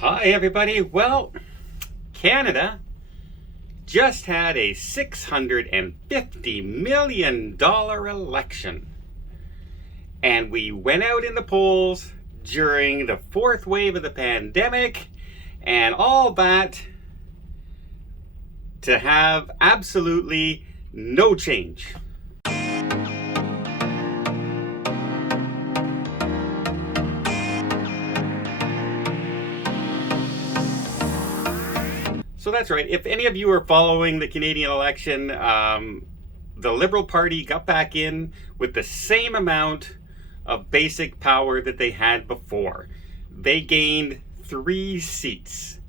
Hi, everybody. Well, Canada just had a $650 million election. And we went out in the polls during the fourth wave of the pandemic and all that to have absolutely no change. So that's right. If any of you are following the Canadian election, the Liberal Party got back in with the same amount of basic power that they had before. They gained 3 seats.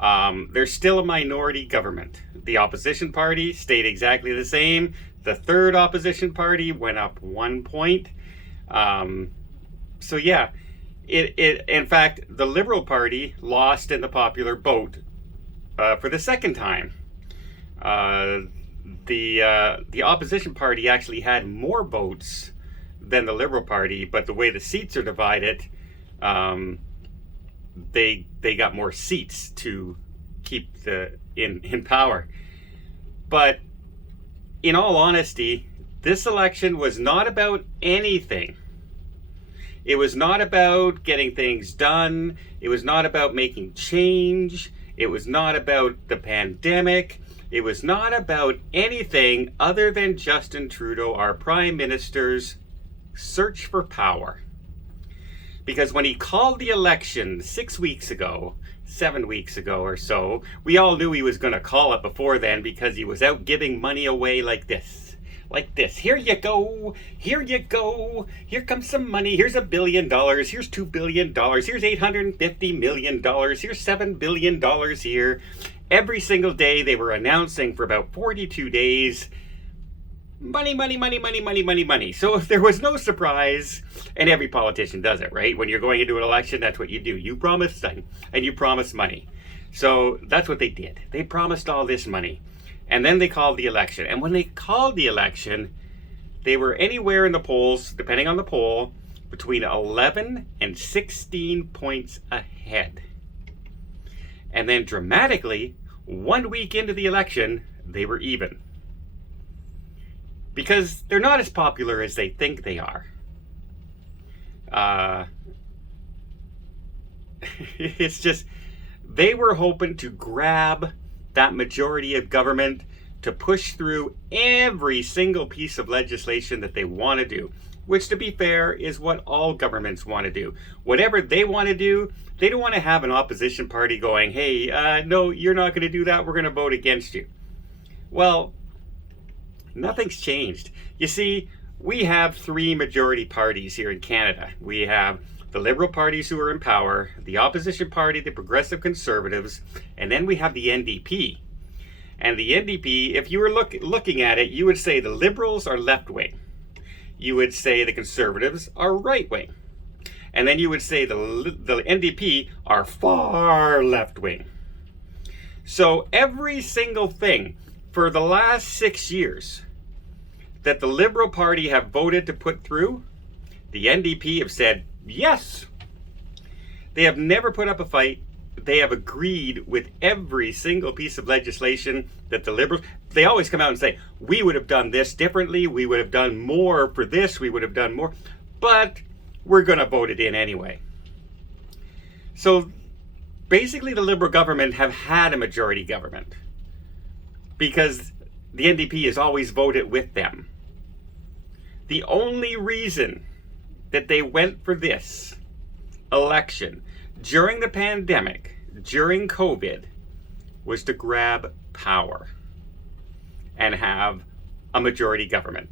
They're still a minority government. The opposition party stayed exactly the same. The third opposition party went up 1 point. So yeah, in fact, the Liberal Party lost in the popular vote for the second time. The opposition party actually had more votes than the Liberal Party, but the way the seats are divided, they got more seats to keep in power. But in all honesty, this election was not about anything. It was not about getting things done. It was not about making change. It was not about the pandemic. It was not about anything other than Justin Trudeau, our Prime Minister's search for power. Because when he called the election 7 weeks ago or so, we all knew he was going to call it before then because he was out giving money away like this. Here you go. Here you go. Here comes some money. Here's $1 billion. Here's $2 billion. Here's $850 million. Here's $7 billion here. Every single day they were announcing for about 42 days, money, money, money, money, money, money, money. So there was no surprise, and every politician does it, right? When you're going into an election, that's what you do. You promise something, and you promise money. So that's what they did. They promised all this money. And then they called the election. And when they called the election, they were anywhere in the polls, depending on the poll, between 11 and 16 points ahead. And then dramatically, 1 week into the election, they were even. Because they're not as popular as they think they are. It's just, they were hoping to grab that majority of government to push through every single piece of legislation that they want to do, which, to be fair, is what all governments want to do. Whatever they want to do, they don't want to have an opposition party going, hey, no, you're not going to do that, we're going to vote against you. Well, nothing's changed. You see, we have 3 majority parties here in Canada. We have the Liberal parties who are in power, the opposition party, the Progressive Conservatives, and then we have the NDP. And the NDP, if you were looking at it, you would say the Liberals are left-wing. You would say the Conservatives are right-wing. And then you would say the NDP are far left-wing. So every single thing for the last 6 years that the Liberal Party have voted to put through, the NDP have said yes. They have never put up a fight. They have agreed with every single piece of legislation that the Liberals, they always come out and say, we would have done this differently, we would have done more for this, we would have done more, but we're going to vote it in anyway. So basically the Liberal government have had a majority government because the NDP has always voted with them. The only reason that they went for this election during the pandemic, during COVID, was to grab power and have a majority government.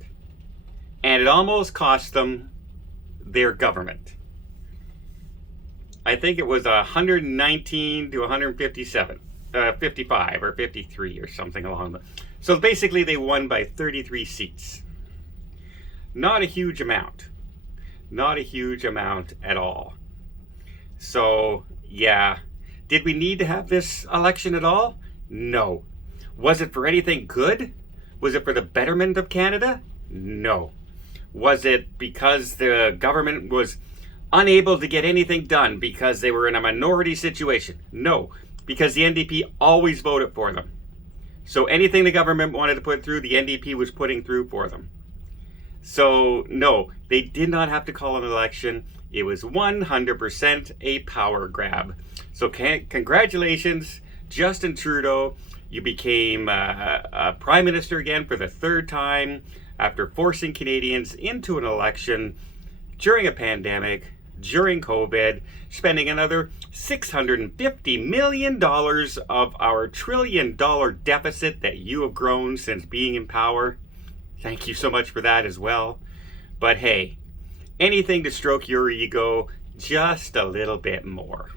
And it almost cost them their government. I think it was 119 to 157, 55 or 53 or something along the. So basically they won by 33 seats. Not a huge amount. Not a huge amount at all. So, yeah. Did we need to have this election at all? No. Was it for anything good? Was it for the betterment of Canada? No. Was it because the government was unable to get anything done because they were in a minority situation. No, because the NDP always voted for them. So anything the government wanted to put through, the NDP was putting through for them. So no, they did not have to call an election. It was 100% a power grab. So congratulations, Justin Trudeau. You became Prime Minister again for the third time after forcing Canadians into an election during a pandemic, during COVID, spending another $650 million of our $1 trillion deficit that you have grown since being in power. Thank you so much for that as well. But hey, anything to stroke your ego just a little bit more.